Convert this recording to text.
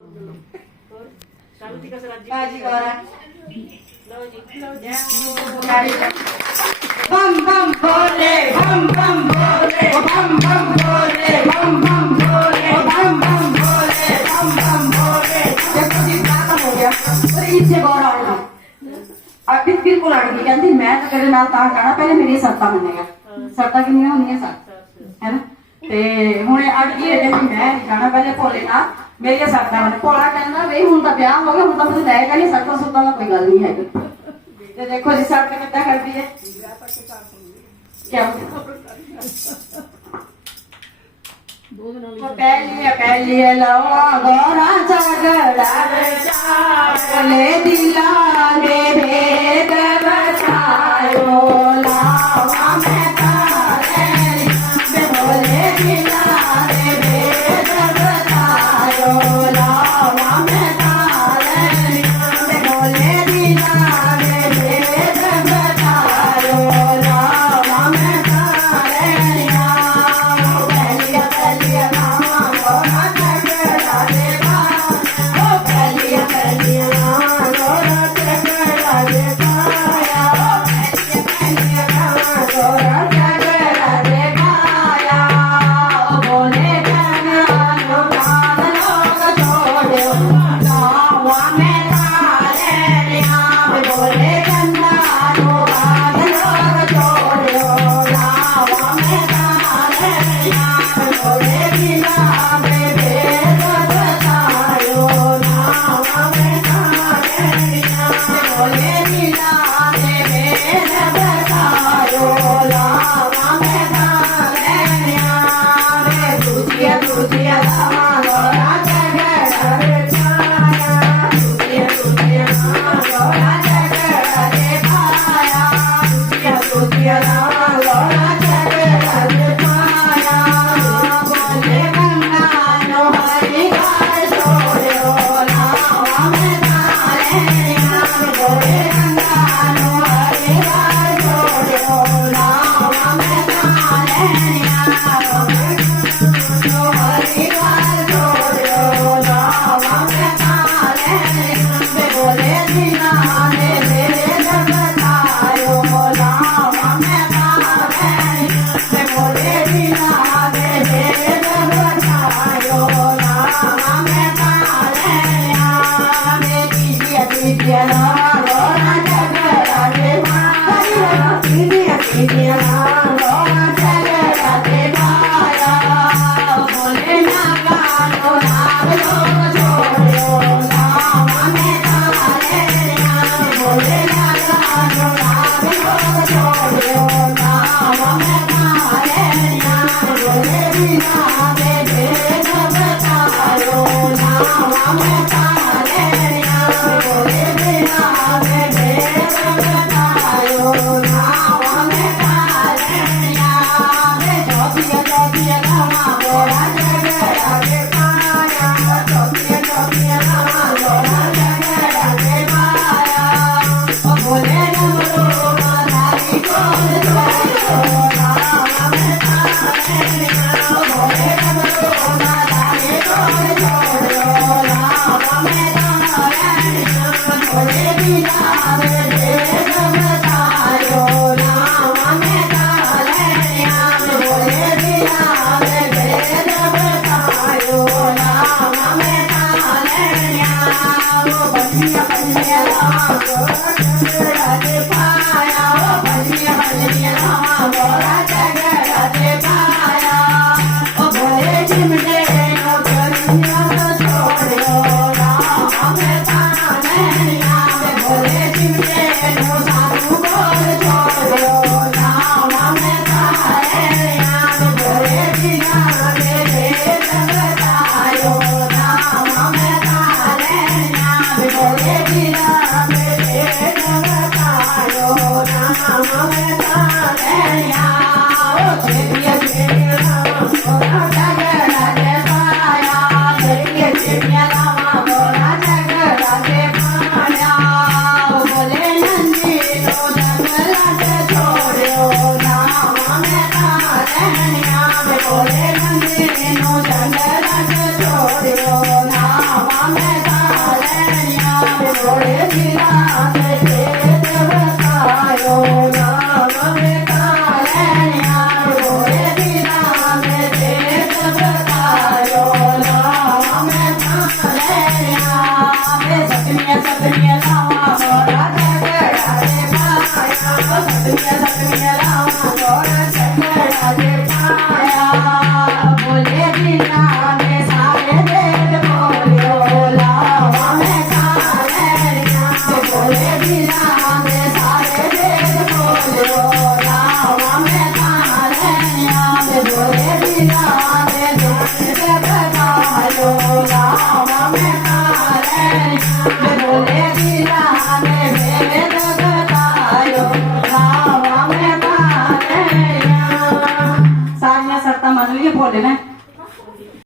बाजी गौरा बम बम भोले बम बम भोले बम बम भोले बम बम भोले बम बम भोले बम बम भोले। देखो जी खत्म हो गया और इच्छे गौरा आ गई अभी बिल्कुल अड़ गई कहती मैं तो तेरे नाल तां गाना पहले मेरी शर्तां मन्नेगा शर्तां किन्नियां होंदियां सर है ना ते हुणे अड़ गई है कहती मैं गाना पहले भोले नाल मेरी शर्तां मन्ने। भोला कहंदा वे हुण तां ब्याह हो गया हुण तां मैं लैगा नहीं शर्तां सुर्तां दा कोई गल नहीं है। ते देखो जी शर्त कितना करती है क्या पहली लवा गौरा झगड़ा बोले दिला में भेद बचायो लावा में बोले दिला में भेद बचायो लावा में बोले दिला में भेद बचायो लावा में જોડે જીરા